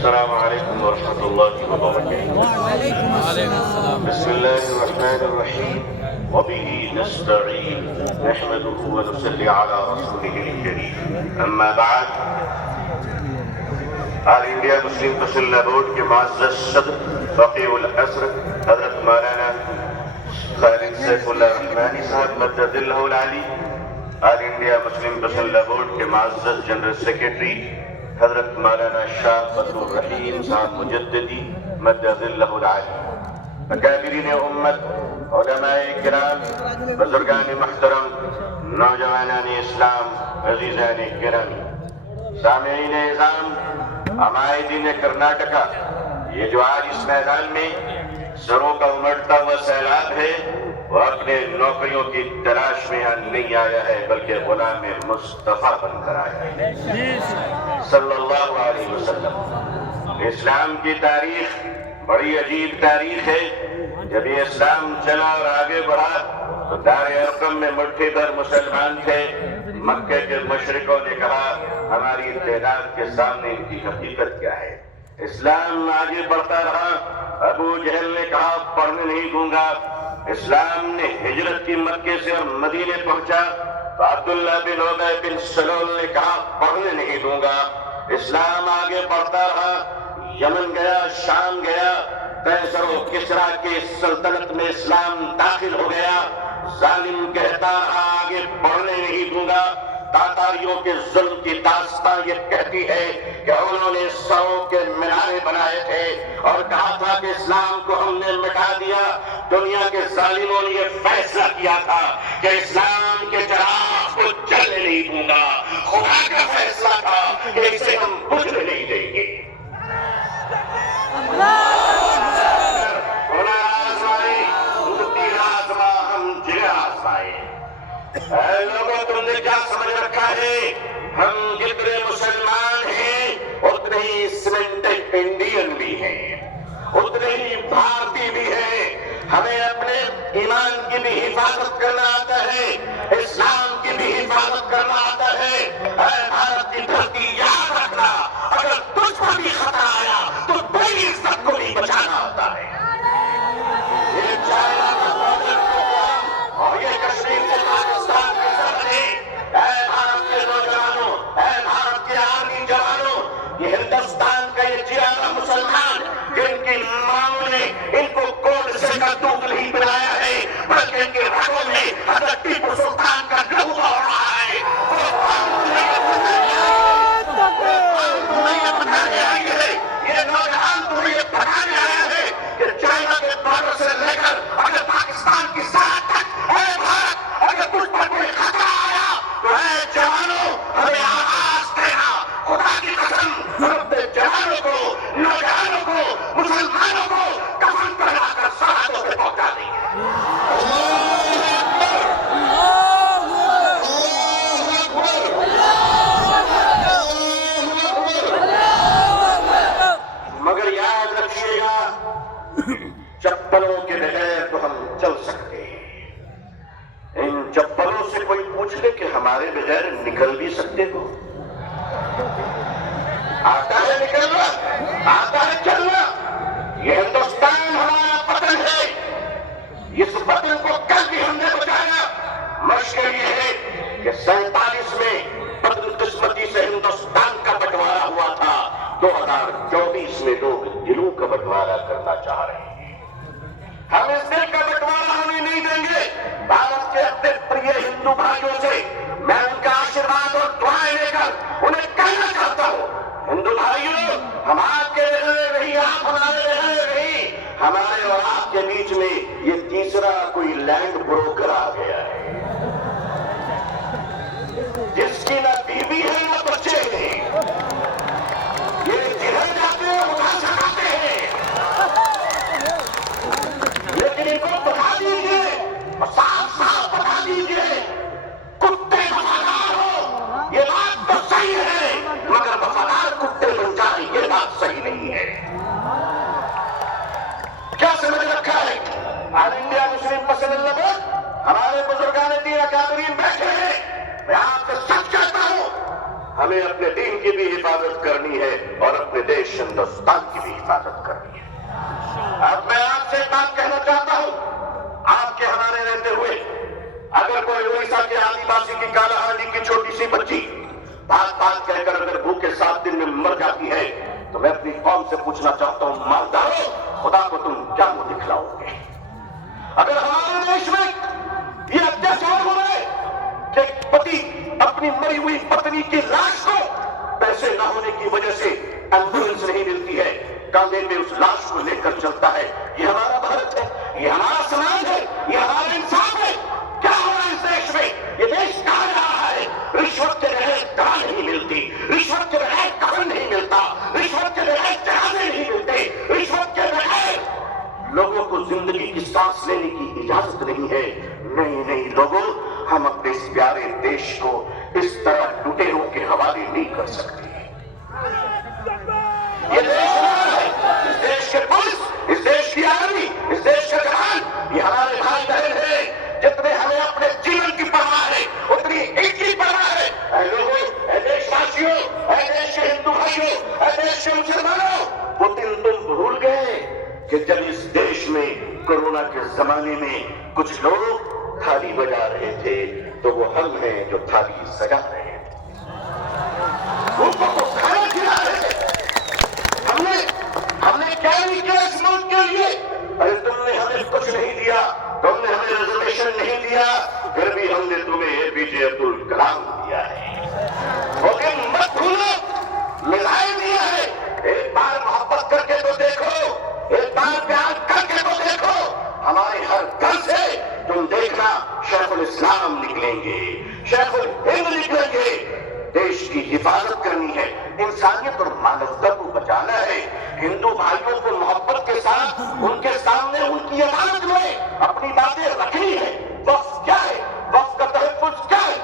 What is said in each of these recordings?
السلام عليكم ورحمة الله وبركاته. وعليكم السلام. بسم الله الرحمن الرحيم وبه نستعين نحمده ونصلي على رسوله الكريم. أما بعد، آل انڈیا مسلم فصل بورڈ کے معزز صدر فقیہ العصر حضرت مولانا خالد سیف اللہ رحمانی صاحب مدد اللہ العلی، آل انڈیا مسلم فصل بورڈ کے معزز جنرل سیکریٹری حضرت مولانا شاہ بدر الرحیم صاحب مجددی مدد اللہ العلی، اکابرین امت، علماء کرام، بزرگان محترم، نوجوانان اسلام، عزیزان گرامی، سامعین اعظام، عمائدین کرناٹکا، یہ جو آج اس میدان میں سروں کا امڑتا ہوا سیلاب ہے، وہ اپنے نوکریوں کی تلاش میں نہیں آیا ہے بلکہ غلام مصطفیٰ بن کر آیا ہے صلی اللہ علیہ وسلم۔ اسلام کی تاریخ بڑی عجیب تاریخ ہے۔ جب یہ اسلام چلا اور آگے بڑھا تو دار ارقم میں مٹھی بھر مسلمان تھے۔ مکہ کے مشرکوں نے کہا ہماری تعداد کے سامنے ان کی حقیقت کیا ہے۔ اسلام آگے بڑھتا رہا۔ ابو جہل نے کہا پڑھنے نہیں دوں گا۔ اسلام نے ہجرت کی مکے سے اور مدینے پہنچا تو عبداللہ بن ابی بن سلول نے کہا پڑھنے نہیں دوں گا۔ اسلام آگے بڑھتا رہا، یمن گیا، شام گیا، قیصر و کسریٰ کی سلطنت میں اسلام داخل ہو گیا۔ ظالم کہتا رہا آگے بڑھنے نہیں دوں گا۔ تاتاریوں کے ظلم کی داستان یہ کہتی ہے کہ انہوں نے سروں کے مینارے بنائے تھے اور کہا تھا کہ اسلام کو ہم نے مٹا دیا۔ دنیا کے ظالموں نے یہ فیصلہ کیا تھا کہ اسلام کے چراغ کو جلنے نہیں دوں گا۔ خدا کا فیصلہ تھا کہ اسے ہم بجھنے نہیں دیں گے۔ اے لوگوں، تم نے کیا سمجھ رکھا ہے؟ ہم جتنے مسلمان ہیں اتنے ہی سیمنٹڈ انڈین بھی ہیں، اتنے ہی بھارتی بھی ہیں۔ ہمیں اپنے ایمان کی بھی حفاظت کرنا آتا ہے، اسلام کی بھی حفاظت کرنا آتا ہے۔ اے بھارت کی دھرتی، یاد رکھنا اگر تجھ پر بھی خطرہ آیا تو تیری عزت کو بھی بچانا ہوتا ہے۔ یہ چائنا کا بارڈر اور یہ کشمیر سے پاکستان کی سرحدیں، اے بھارت کے نوجوانوں، اے بھارت کے آرمی جوانوں، یہ ہندوستان کا یہ جیانا مسلمان جن کی ماں نے ان کو کوڑ سے کا دودھ نہیں پلایا ہے بلکہ ان کے رگوں میں حضرت ٹیپو سلطان کا لہو بہہ رہا ہے۔ یہ نوجوان تمہیں یہ بتانے آیا ہے کہ چائنا کے بارڈر سے لے کر اگر پاکستان کی سرحد تک، اے بھارت، اگر تجھ پر کوئی خطرہ آیا تو اے جوانوں ہمیں آواز دینا۔ خدا کی قسم ہم اپنے جوانوں کو، نوجوانوں کو، مسلمانوں کو کفن پہنا کر سرحدوں پہ پہنچا دیں گے۔ مگر یاد رکھیے گا، چپلوں کے بغیر تو ہم چل سکتے ہیں۔ ان چپلوں سے کوئی پوچھ لے کہ ہمارے بغیر نکل بھی سکتے ہو؟ آتا ہے نکلنا، آتا ہے چلنا۔ یہ ہندوستان ہمارا وطن ہے، اس وطن کو کل بھی ہم نے بچایا۔ مشکل یہ ہے کہ 47 میں بدن قسمتی سے ہندوستان کا بٹوارا ہوا تھا، 2024 میں لوگ دلوں کا بٹوارا کرنا چاہ رہے ہیں۔ ہم اس دل کا بٹوارا ہونے نہیں دیں گے۔ بھارت کے اپنے پریہ ہندو بھائیوں سے میں ان کا آشیرواد اور دعائیں لے کر انہیں کہنا چاہتا ہوں، ہندو بھائیوں، ہم آپ کے رہے نہیں، آپ ہمارے رہے نہیں۔ ہمارے اور آپ کے بیچ میں یہ تیسرا کوئی لینڈ بروکر آ گیا ہے جس کی نہ بیوی ہے نہ بچے ہیں۔ یہ جدھر جاتے ہیں ادھر سکھاتے ہیں، لیکن ان کو بتا دیجیے، صاف صاف بتا دیجیے، کتے وفادار ہو یہ بات تو صحیح ہے، مگر وفادار کتے بن جائیں یہ بات صحیح نہیں ہے۔ کیا سمجھ رکھا ہے؟ آل انڈیا مسلم فصل ہمارے بزرگان دین اکابرین بیٹھے ہیں۔ میں آپ کو سچ کہتا ہوں، ہم ہمیں اپنے دین کی بھی حفاظت کرنی ہے اور اپنے دیش ہندوستان کی بھی حفاظت کرنی ہے۔ اب میں آپ سے ایک بات کہنا چاہتا ہوں، آپ کے ہمارے رہتے ہوئے اگر کوئی اڑیسہ کے آدی باسی کی کالاہانڈی کی چھوٹی سی بچی بات بات کہہ کر اگر بھوکے 7 دن میں مر جاتی ہے تو میں اپنی قوم سے پوچھنا چاہتا ہوں، مالدارو خدا کو تم کیا منہ دکھلاؤ گے؟ اگر ہمارے دیش میں یہ اتیاچار ہو رہے کہ پتی اپنی مری ہوئی پتنی کی لاش کو پیسے نہ ہونے کی وجہ سے ایمبولینس نہیں ملتی ہے، کاندھے پہ اس لاش کو لے کر چلتا ہے، یہ ہمارا بھارت ہے، یہ ہمارا سماج ہے، یہ ہمارا انصاف ہے؟ کیا ہو رہا ہے اس دیش میں؟ یہ دیش کہاں جا رہا ہے؟ رشوت کے بغیر دوا نہیں ملتی، رشوت کے بغیر کفن نہیں ملتا، رشوت کے بغیر جنازے نہیں ملتے، رشوت کے بغیر لوگوں کو زندگی کی سانس لینے کی اجازت نہیں ہے۔ نہیں لوگوں، ہم اپنے اس پیارے دیش کو اس طرح لٹیروں کے حوالے نہیں کر سکتے۔ یہ دیش ہمارا ہے، اس دیش کے پولیس، اس دیش کی آرمی، اس دیش کے جوان، یہ ہمارے بھائی بہن ہیں۔ جتنے ہمیں اپنے جیون کی پرواہ ہے اتنی ان کی پرواہ ہے۔ اے لوگوں، اے دیش واسیوں، اے دیش کے ہندو بھائیوں، اے دیش کے مسلمانوں، وہ دن تم بھول گئے کہ جب اس دیش میں کورونا کے زمانے میں کچھ لوگ تھالی بجا رہے تھے تو وہ ہم ہیں جو تھالی سجا رہے ہیں، لوگوں کو کھانا کھلا رہے تھے۔ ہم نے کیا نہیں کیا اس ملک کے لیے؟ ارے تم نے ہمیں کچھ نہیں دیا، تم نے ہمیں ریزرویشن نہیں دیا، پھر بھی ہم نے تمہیں اے پی جے عبد الکلام دیا ہے۔ لیکن مت بھولو، میزائل دیا ہے، ایک بار محبت کر کے تو دیکھو، ایک بار پیار کر کے تو دیکھو۔ ہمارے ہر گھر سے تم دیکھنا شیخ الاسلام نکلیں گے، شیخ الہند نکلیں گے۔ دیش کی حفاظت کرنی ہے، انسانیت اور مانوتا کو بچانا ہے، ہندو بھائیوں کو محبت کے ساتھ ان کے سامنے ان کی عدالت میں اپنی باتیں رکھنی ہے۔ وقف کیا ہے؟ وقف کا تحفظ کیا ہے؟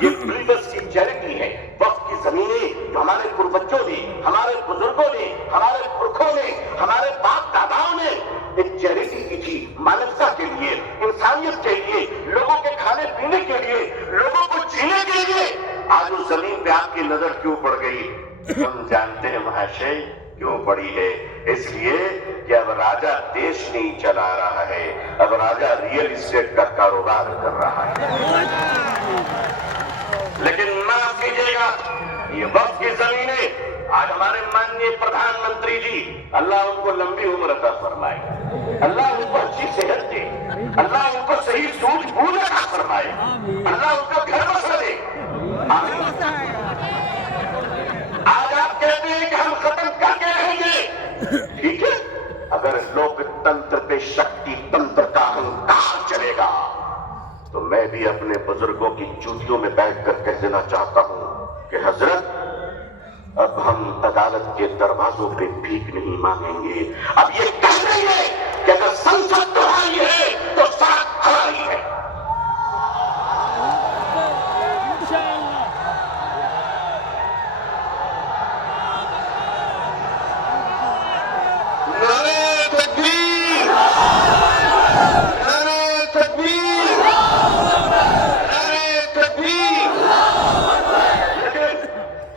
یہ بلڈرز کی چیریٹی ہے۔ وقف کی زمینیں جو ہمارے پروجوں نے، ہمارے بزرگوں نے، ہمارے پرکھوں نے، ہمارے باپ داداؤں نے ایک چیریٹی کی تھی، مانوتا کے لیے، انسانیت کے لیے، لوگوں کے کھانے پینے کے لیے، لوگوں کو جینے کے لیے۔ آج اس زمین پہ آپ کی نظر کیوں پڑ گئی؟ ہم جانتے ہیں مہاشے کیوں پڑی ہے، اس لیے کہ اب راجہ دیش نہیں چلا رہا ہے، اب راجہ ریئل اسٹیٹ کا کاروبار کر رہا ہے۔ لیکن معاف کیجیے گا، یہ وقف کی زمینیں آج ہمارے ماننیے پردھان منتری جی، اللہ ان کو لمبی عمر عطا فرمائے، اللہ ان کو اچھی صحت دے، اللہ ان کو صحیح سوجھ بوجھ عطا فرمائے، اللہ ان کا گھر بسا دے۔ آج آپ کہتے ہیں کہ ہم ختم کر کے رہیں گے، ٹھیک ہے، اگر لوک تنتر پہ شکتی تنتر کا اہنکار چلے گا تو میں بھی اپنے بزرگوں کی چوٹیوں میں بیٹھ کر کہہ دینا چاہتا ہوں کہ حضرت اب ہم عدالت کے دروازوں پہ بھیک نہیں مانگیں گے، اب یہ کہہ دیں گے کہ اگر سنسد تمہاری ہے تو ساتھ ہماری ہے۔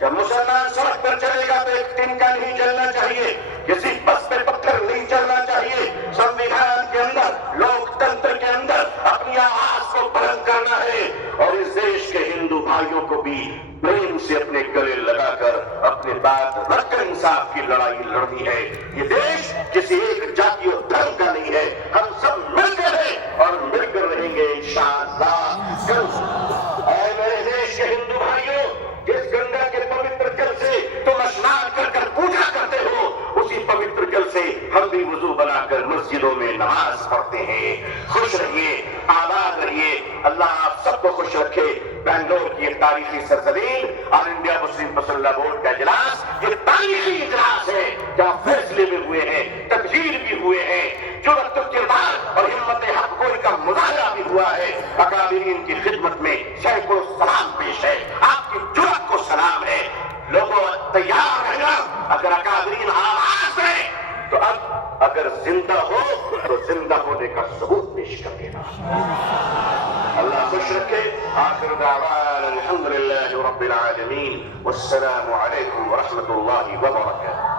جب مسلمان سڑک پر چلے گا تو ایک تنکا نہیں جلنا چاہیے، کسی بس پہ پتھر نہیں چلنا چاہیے، سنویدھان کے اندر، لوک تنتر کے اندر اپنی آواز کو بلند کرنا ہے، اور اس دیش کے ہندو بھائیوں کو بھی پریم سے اپنے گلے لگا کر اپنے بات رکھ کر انصاف کی لڑائی لڑنی ہے۔ یہ دیش کسی ایک جاتی اور دھرم کا نہیں ہے، ہم سب مل کر ہیں اور مل کر رہیں گے انشاءاللہ۔ اے میرے دیش کے ہندو بھائیوں، جس گنگا کے پوتر جل سے تم اسنان کر کر پوجا کرتے ہو، اسی پوتر جل سے ہم بھی وضو بنا کر مسجدوں میں نماز پڑھتے ہیں۔ خوش رہیے، آباد رہیے، اللہ آپ سب کو خوش رکھے۔ بنگلور کی ایک تاریخی سرزمین، آل انڈیا مسلم مسلح بورڈ کا اجلاس، یہ تاریخی اجلاس ہے جہاں فیصلے بھی ہوئے ہیں، تقریر بھی ہوئے ہیں، جرأت و کردار اور ہمت حق گوئی کا مظاہرہ بھی ہوا ہے۔ اکابرین کی خدمت میں سینکڑوں سلام پیش ہے، آپ کی جرأت کو سلام ہے۔ لوگوں تیار رہنا، اگر اکابرین آواز دیں تو اب اگر زندہ ہو تو زندہ ہونے کا ثبوت پیش کر دینا۔ اللہ خوش رکھے۔ آخر دعوانا الحمدللہ رب رب العالمين، والسلام عليكم ورحمة الله وبركاته.